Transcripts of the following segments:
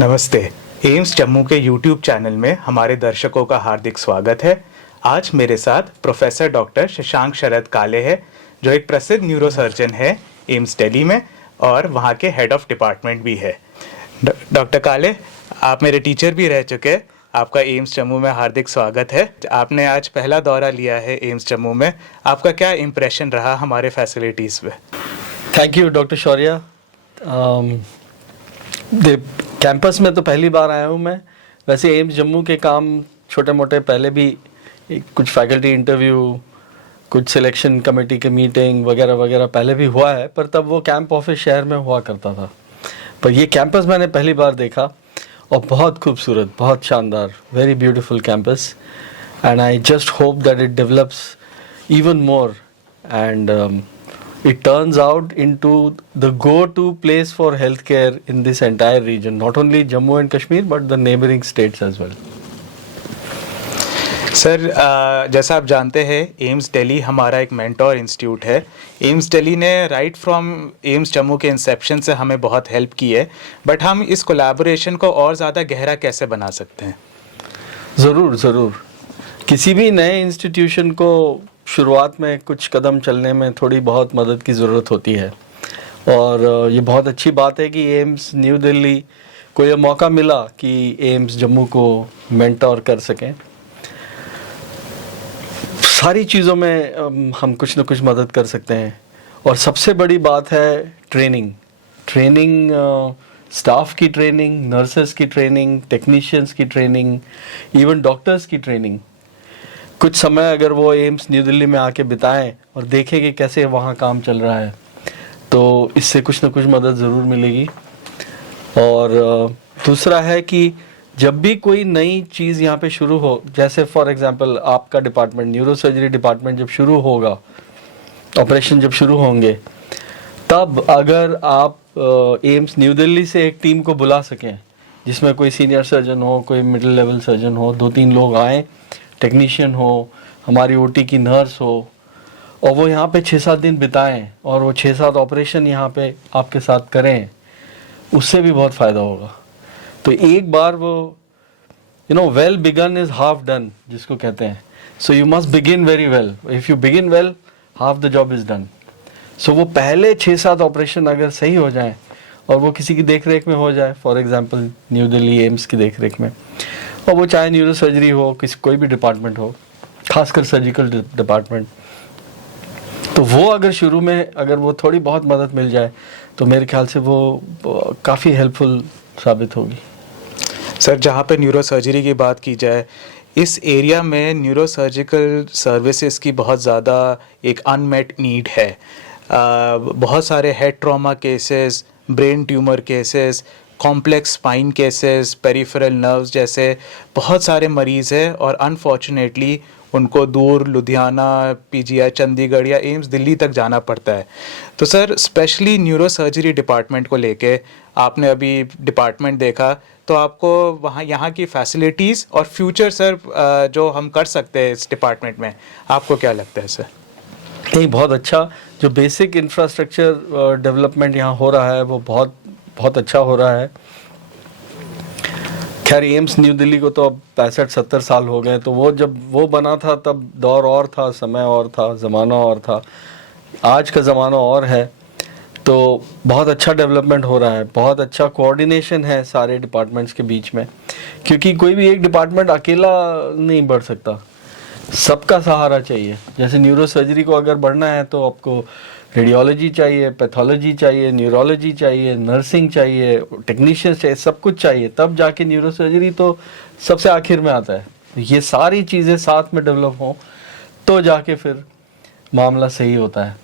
नमस्ते। एम्स जम्मू के YouTube channel में हमारे दर्शकों का हार्दिक स्वागत है। आज मेरे साथ प्रोफेसर डॉक्टर शशांक शरद काले हैं, जो एक प्रसिद्ध न्यूरोसर्जन है एम्स दिल्ली में और वहाँ के हेड ऑफ डिपार्टमेंट भी है। डॉक्टर काले, आप मेरे टीचर भी रह चुके हैं। आपका एम्स जम्मू में हार्दिक स्वागत है। आपने आज पहला दौरा लिया है एम्स जम्मू में। आपका क्या इम्प्रेशन रहा हमारे फैसिलिटीज़ में? Thank you doctor Shaurya. Campus में तो पहली बार आया हूँ मैं। वैसे एम्स जम्मू के काम छोटे मोटे पहले भी कुछ फैकल्टी इंटरव्यू, कुछ सिलेक्शन कमेटी के मीटिंग वगैरह वगैरह पहले भी हुआ है, पर तब वो कैंप ऑफिस शहर में हुआ करता था। पर ये कैंपस मैंने पहली बार देखा और बहुत खूबसूरत, बहुत शानदार, very beautiful campus. And I just hope that it develops even more and it turns out into the go-to place for healthcare in this entire region, not only Jammu and Kashmir but the neighboring states as well. Sir, जैसा आप जानते हैं AIIMS Delhi हमारा एक mentor institute है। AIIMS Delhi ने right from AIIMS Jammu के Inception से हमें बहुत हेल्प की है, बट हम इस कोलैबोरेशन को और ज़्यादा गहरा कैसे बना सकते हैं? ज़रूर किसी भी नए इंस्टीट्यूशन को शुरुआत में कुछ कदम चलने में थोड़ी बहुत मदद की ज़रूरत होती है, और ये बहुत अच्छी बात है कि एम्स न्यू दिल्ली को ये मौका मिला कि एम्स जम्मू को मेंटोर कर सकें। सारी चीज़ों में हम कुछ न कुछ मदद कर सकते हैं, और सबसे बड़ी बात है ट्रेनिंग। स्टाफ की ट्रेनिंग, नर्सेस की ट्रेनिंग, टेक्नीशियंस की ट्रेनिंग, इवन डॉक्टर्स की ट्रेनिंग। कुछ समय अगर वो एम्स न्यू दिल्ली में आके बिताएं और देखें कि कैसे वहाँ काम चल रहा है, तो इससे कुछ ना कुछ मदद ज़रूर मिलेगी। और दूसरा है कि जब भी कोई नई चीज़ यहाँ पे शुरू हो, जैसे फॉर एग्जांपल आपका डिपार्टमेंट, न्यूरोसर्जरी डिपार्टमेंट जब शुरू होगा, ऑपरेशन जब शुरू होंगे, तब अगर आप एम्स न्यू दिल्ली से एक टीम को बुला सकें, जिसमें कोई सीनियर सर्जन हो, कोई मिडिल लेवल सर्जन हो, 2-3 लोग आएँ, टेक्नीशियन हो, हमारी ओटी की नर्स हो, और वो यहाँ पे 6-7 दिन बिताएं और वो 6-7 ऑपरेशन यहाँ पे आपके साथ करें, उससे भी बहुत फ़ायदा होगा। तो एक बार वो well begun is half done जिसको कहते हैं। So you must begin very well. If you begin well, half the job is done. So वो पहले 6-7 ऑपरेशन अगर सही हो जाएं और वो किसी की देख रेख में हो जाए, for example new Delhi AIIMS की देख रेख में, और वो चाहे न्यूरो सर्जरी हो, कोई भी डिपार्टमेंट हो, खासकर सर्जिकल डिपार्टमेंट, तो वो अगर शुरू में अगर वो थोड़ी बहुत मदद मिल जाए तो मेरे ख्याल से वो काफ़ी हेल्पफुल साबित होगी। सर, जहाँ पे न्यूरो सर्जरी की बात की जाए, इस एरिया में न्यूरो सर्जिकल सर्विसेज की बहुत ज़्यादा एक अनमेट नीड है। बहुत सारे head trauma cases, brain tumour cases, complex spine cases, peripheral nerves जैसे बहुत सारे मरीज़ हैं, और अनफॉर्चुनेटली उनको दूर लुधियाना, पीजीआई चंडीगढ़ या एम्स दिल्ली तक जाना पड़ता है। तो sir, specially neuro surgery department को लेके आपने अभी डिपार्टमेंट देखा, तो आपको वहाँ यहाँ की फैसिलिटीज़ और फ्यूचर सर जो हम कर सकते हैं इस डिपार्टमेंट में, आपको क्या लगता है सर? नहीं, बहुत अच्छा जो बेसिक इंफ्रास्ट्रक्चर डेवलपमेंट यहाँ हो रहा है वो बहुत अच्छा हो रहा है। खैर, एम्स न्यू दिल्ली को तो अब 65-70 साल हो गए, तो वो जब वो बना था तब दौर और था, समय और था, ज़माना और था। आज का ज़माना और है, तो बहुत अच्छा डेवलपमेंट हो रहा है, बहुत अच्छा कोऑर्डिनेशन है सारे डिपार्टमेंट्स के बीच में, क्योंकि कोई भी एक डिपार्टमेंट अकेला नहीं बढ़ सकता, सबका सहारा चाहिए। जैसे न्यूरो सर्जरी को अगर बढ़ना है तो आपको रेडियोलॉजी चाहिए, पैथोलॉजी चाहिए, न्यूरोलॉजी चाहिए, नर्सिंग चाहिए, टेक्नीशियंस चाहिए, सब कुछ चाहिए, तब जाके न्यूरो सर्जरी तो सबसे आखिर में आता है। ये सारी चीज़ें साथ में डेवलप हों तो जाके फिर मामला सही होता है।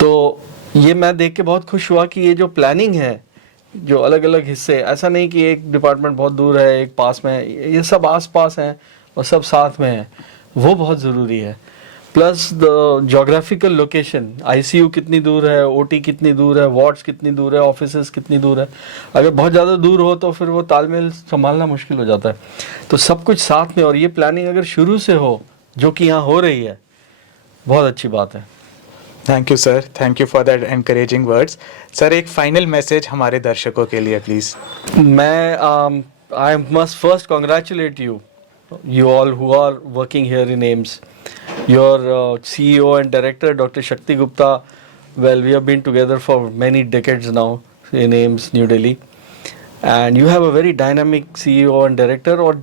तो ये मैं देख के बहुत खुश हुआ कि ये जो प्लानिंग है, जो अलग अलग हिस्से, ऐसा नहीं कि एक डिपार्टमेंट बहुत दूर है, एक पास में है, ये सब आस पास हैं और सब साथ में हैं, वो बहुत ज़रूरी है। Plus the geographical location, ICU कितनी दूर है, ओटी कितनी दूर है, वार्ड्स कितनी दूर है, ऑफिसेस कितनी दूर है। अगर बहुत ज़्यादा दूर हो तो फिर वो तालमेल संभालना मुश्किल हो जाता है। तो सब कुछ साथ में, और ये प्लानिंग अगर शुरू से हो, जो कि यहाँ हो रही है, बहुत अच्छी बात है। Thank you sir, thank you for that encouraging words. Sir एक फाइनल मैसेज हमारे दर्शकों के लिए please. I must first congratulate you, you all who are working here in AIIMS. Your CEO and director, Dr. Shakti Gupta, well, we have been together for many decades now in AIIMS, New Delhi. And you have a very dynamic CEO and director, और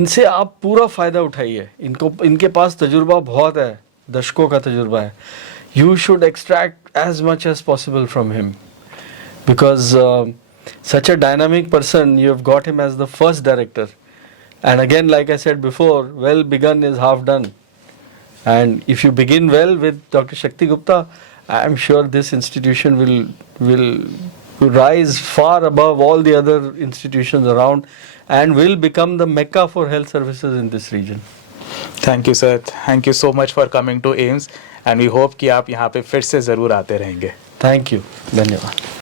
इनसे आप पूरा फ़ायदा उठाइए। इनके पास तजुर्बा बहुत है, दशकों का तजुर्बा है। You should extract as much as possible from him, because such a dynamic person, you have got him as the first director, and again, like I said before, well begun is half done, and if you begin well with Dr. Shakti Gupta, I am sure this institution will rise far above all the other institutions around and will become the mecca for health services in this region. Thank you sir, thank you so much for coming to AIIMS and we hope कि आप यहाँ पे फिर से ज़रूर आते रहेंगे। Thank you. धन्यवाद।